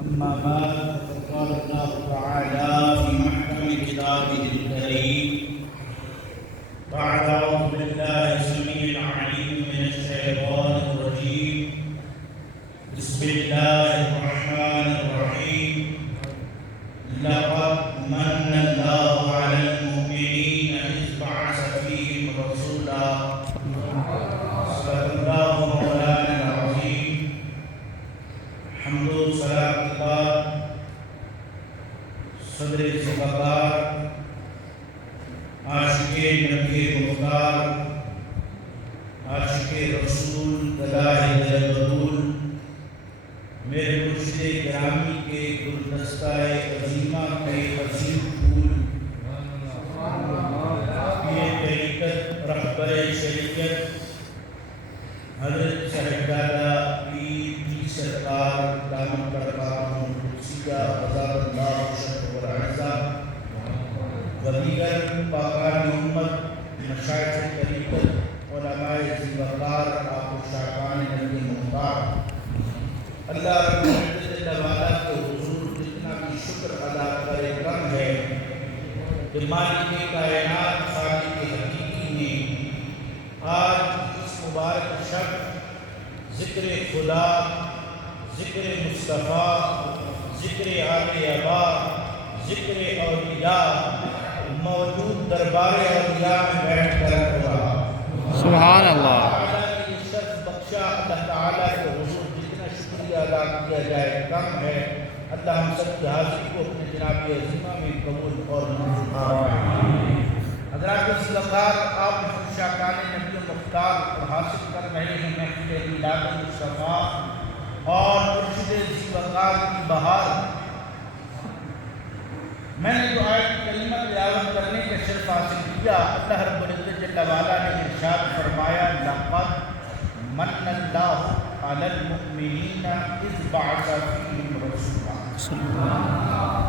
أما بعد فقد قال الله تعالى في محكم كتابه الكريم بعد أعوذ بالله السميع العليم من الشيطان الرجيم بسم الله الرحمن الرحيم لقد من الله على المؤمنين إذ بعث فيهم رسولا صدق الله مولانا العظيم حمد و صلاۃ کے بعد صدر سبکار عاشق نبی مختار عاشق رسول دلائل البطول میرے مرشد گرامی کے گلدستہ عظیمہ کے عظیم پھول پیر طریقت رہبر شریعت حضرت صاحبزادہ پیر کی سرکار دامن برکاتہم قدسیہ عزاد اللہ شرف والعزہ و دیگر پاکان امت مشائخ طریقت علماء ذوالوقار آپ و شاہکان نبی مختار، اللہ رب العزت جل وعلا کے حضور جتنا بھی شکر ادا کرے کم ہے کہ مالک کائنات خالق حقیقی نے آج اس مبارک شب ذکر خدا، ذکر مصطفیٰ، ذکر آل ابا، ذکر اولیاء موجود دربار اولیاء میں بیٹھ کر ہوا۔ سبحان اللہ۔ اللہ تعالیٰ نے یہ شرف بخشا، اللہ تعالیٰ کے حضور جتنا شکریہ ادا کیا جائے کم ہے۔ اللہ ہم سب کی حاضری کو اپنے جناب عظیمہ میں قبول اور منظور فرمائے۔ حضرات ذوالوقار آپ شاہکان نبی مختار اور حاصل کر رہے ہیں محفل میلاد مصطفیٰ اور مرشد ذوالوقار کی بہار۔ میں نے جو آیت کریمہ تلاوت کرنے کا شرف حاصل کیا، اللہ رب العزت جل وعلا نے ارشاد فرمایا لقد من اللہ علی المؤمنین اذ بعث فیہم رسولا۔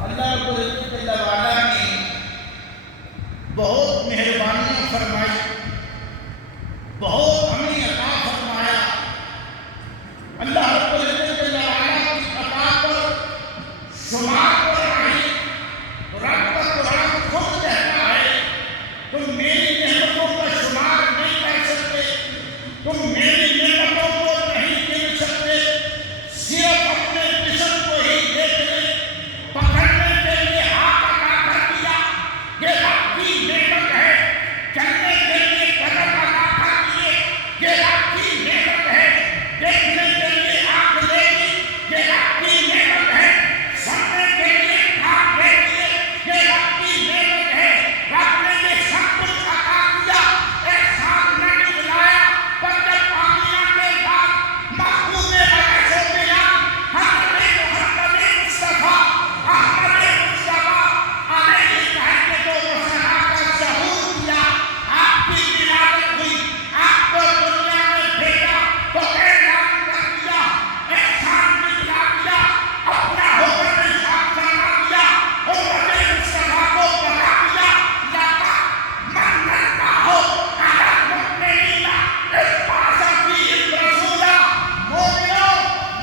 اللہ رب العزت جل وعلا نے بہت مہربانیاں فرمائی، بہت ہمیں عطا فرمایا۔ اللہ رب العزت جل وعلا کی عطا پر شمار پر آئے، رب کا قرآن خود کہتا ہے تم میری نعمتوں کا شمار نہیں کر سکتے، تم میری نعمتوں کو نہیں گن سکتے، صرف اپنے جسم کو ہی دیکھ لیں، پکڑنے کے لیے ہاتھ عطا کر دیا، یہ رب کی نعمت ہے، چلنے کے لیے قدم عطا کر دیے، یہ رب کی نعمت ہے، دیکھنے کے لیے آنکھ دے دی، یہ رب کی نعمت ہے، سننے کے لیے کان دے دیے، یہ رب کی نعمت ہے۔ رب نے یہ سب کچھ عطا کیا، احسان نہ نکلایا، پر جب آمینہ کے بعد محبوب عرش و بیان حضرت محمد مصطفیٰ احمد مصطفیٰ علیہ تحیت و رسنا کا ظہور کیا، آپ کی ولادت ہوئی، آپ کو دنیا میں بھیجا تو اعلان کر دیا، احسان نکلا دیا، اپنا حکم نشان فرما دیا، امت مصطفیٰ کو بتا دیا لقد من اللہ علی المؤمنین اذ بعث فیہم رسولا۔ مومنوں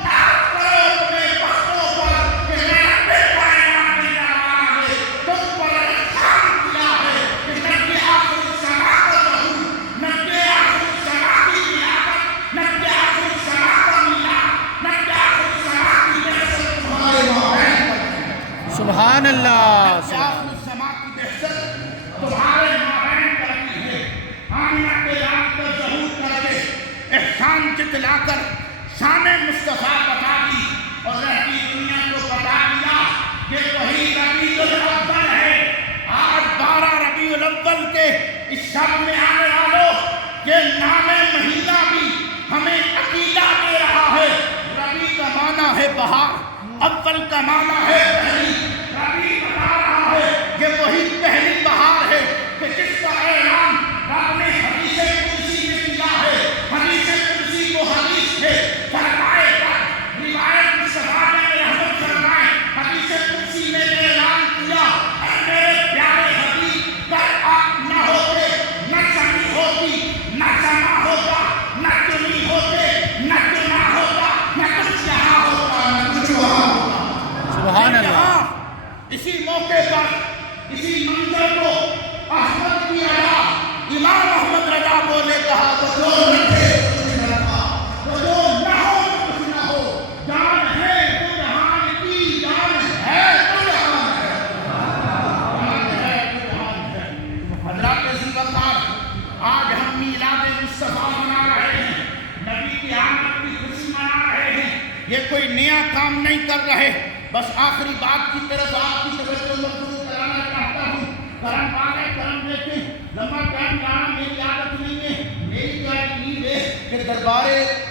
نعت کرو اپنے بختوں پر کہ میں اپنے کائنات دینے والا ہے، تم پر احسان کیا ہے کہ نبی آخر الزماں کا ظہور، نبی آخر الزماں کی ولادت، نبی آخر الزماں کا میلاد، نبی آخر الزماں کی بعثت تمہارے مابین پر کی ہے۔ سبحان اللہ۔ نبی آخر الزماں کی بعثت تمہارے مابین پر کی ہے۔ آمینہ کے لال کا ظہور کر کے احسان جتلا کر شان مصطفیٰ بتا دی اور رہتی دنیا کو بتا دیا کہ وہی ربیع الاول ہے۔ آج 12 ربیع الاول کے اس شب میں آنے والوں کے نام مہینہ بھی ہمیں عقیدہ دے رہا ہے۔ ربیع کا معنی ہے بہار، اول کا معنی ہے پہلی۔ ربیع بتا رہا ہے کہ وہی پہلی بہار ہے کہ جس کا اعلان رب نے حدیث قدسی میں کیا ہے۔ حدیث قدسی کو حدیث ہے فرمائے گا، روایت مصطفیٰ نے رحمت فرمائے، حدیث قدسی میں اعلان کیا اے میرے پیارے حبیب اگر آپ نہ ہوتے نہ سمی ہوتی، نہ سما ہوتا، نہ چنی ہوتے، نہ چنا ہوتا، نہ اسی موقع پر اسی منظر کو احمد کی ادا امام احمد رضا بولے کہا وہ جو رکھے کچھ نہ رکھا، وہ جو نہ ہو کچھ نہ ہو، جان ہے تو جہان کی، جان ہے تو جہان ہے، جان ہے تو جہان ہے۔ حضرات ذوالفقار، آج ہم میلاد مصطفیٰ منا رہے ہیں، نبی کی آمد کی خوشی منا رہے ہیں، یہ کوئی نیا کام نہیں کر رہے، بس آخری بات کی طرف آپ کی توجہ مبذول کرانا چاہتا ہوں۔ کرم والے کرم دیکھیں، لمبا ٹائم جانا میری عادت نہیں ہے، میری عادت ہے کہ دربار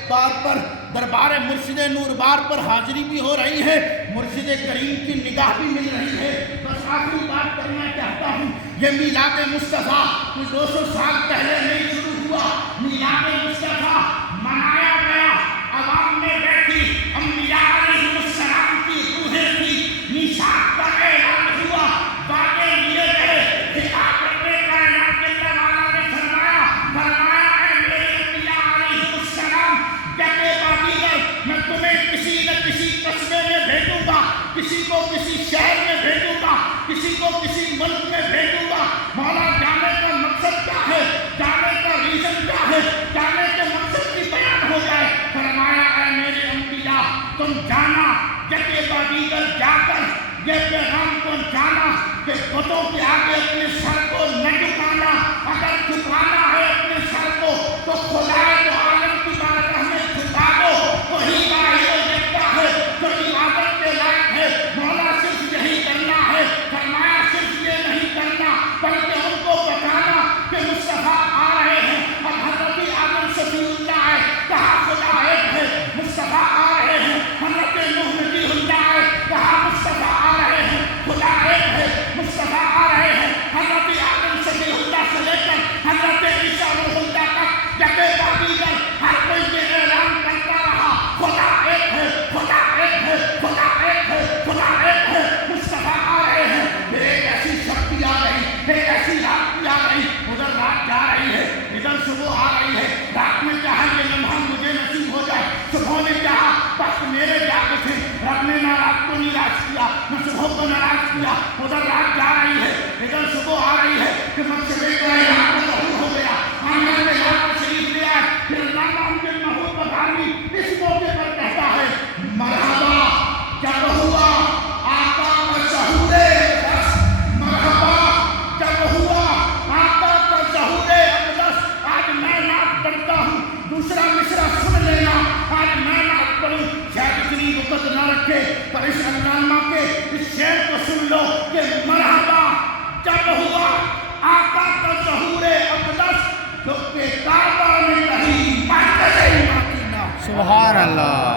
بار پر دربار مرشد نور بار پر حاضری بھی ہو رہی ہے، مرشد کریم کی نگاہ بھی مل رہی ہے، بس آخری بات کرنا چاہتا ہوں۔ یہ میلاد مصطفیٰ کوئی 200 سال پہلے نہیں شروع ہوا، میلاد مصطفیٰ منایا گیا، عوام میں بیٹھی انبیاء علیہ السلام کی روحیں تھی، میثاق کا اعلان ہوا، وعدے لیے گئے، خطاب کرتے کائنات کے اللہ والا نے فرمایا اے میرے انبیاء علیہ السلام، کہتے باقیگر میں تمہیں کسی نہ کسی قصبے میں بھیجوں گا، کسی کو کسی شہر میں بھیجوں گا، کسی کو کسی ملک میں بھیجوں گا، مولا جانے کا مقصد کیا ہے، جانے کا ریزن کیا ہے، جانے کے مقصد کی بیان ہو جائے۔ فرمایا اے میرے انبیاء تم جانا، جگہ باقیگر جا کر یہ پیغام پہنچانا کہ بتوں کے آگے اپنے سر کو نہ جھکانا، اگر جھکانا ہے اپنے سر کو تو خدائے تو عالم کی بارگاہ میں جھکا دو، وہی واحد و یکتا ہے جو عبادت کے لائق ہے، مولا صرف یہی کرنا ہے۔ فرمایا صرف یہ نہیں کرنا بلکہ ان کو بتانا کہ مصطفیٰ آ رہے ہیں۔ اب حضرت آدم صفی اللہ ہے، کہا خدا ایک ہے، مصطفیٰ آ رہے ہیں۔ حضرت نوح نبی اللہ ہے، کہا مصطفیٰ آ رہے ہیں، خدا ایک ہے، مصطفیٰ آ رہے ہیں۔ حضرت آدم صفی اللہ سے لے کر حضرت عیسیٰ روح اللہ تک جگہ باقیگر ہر کوئی یہ اعلان کرتا رہا خدا ایک ہے، خدا ایک ہے، خدا ایک ہے، خدا ایک ہے، مصطفیٰ آ رہے ہیں۔ پھر ایک ایسی شکتی آ رہی، ایک ایسی رات بھی آ رہی، ادھر رات جا رہی ہے، ادھر صبح آ رہی ہے۔ رات میں چاہا یہ لمحہ مجھے نصیب ہو جائے، صبح نے چاہا بس میرے جاگ تھے، رب نے نہ رات کو نراش کیا نہ صبح کو ناراض کیا، ادھر رات جا رہی ہے، ادھر صبح آ رہی ہے کہ مقصد کو رات ظہور ہو گیا، آنگن میں رات تشریف لے آئے۔ پھر علامہ امجد محمود بغاوی اس موقع پر کہتا ہے مرحبا جب ہوا آقا کا ظہور اقدس، مرحبا جب ہوا آقا کا ظہور اقدس۔ آج میں نعت پڑھتا ہوں، دوسرا مصرع سن لینا، آج میں نعت پڑھوں، شاید اتنی وقت نہ رکھے پر اس علامہ کے اس شعر کو سن لو کہ مرحبا جب ہوا آقا کا ظہور اقدس، جو کہ کعبہ میں کہیں مرکز مدینہ۔ سبحان اللہ۔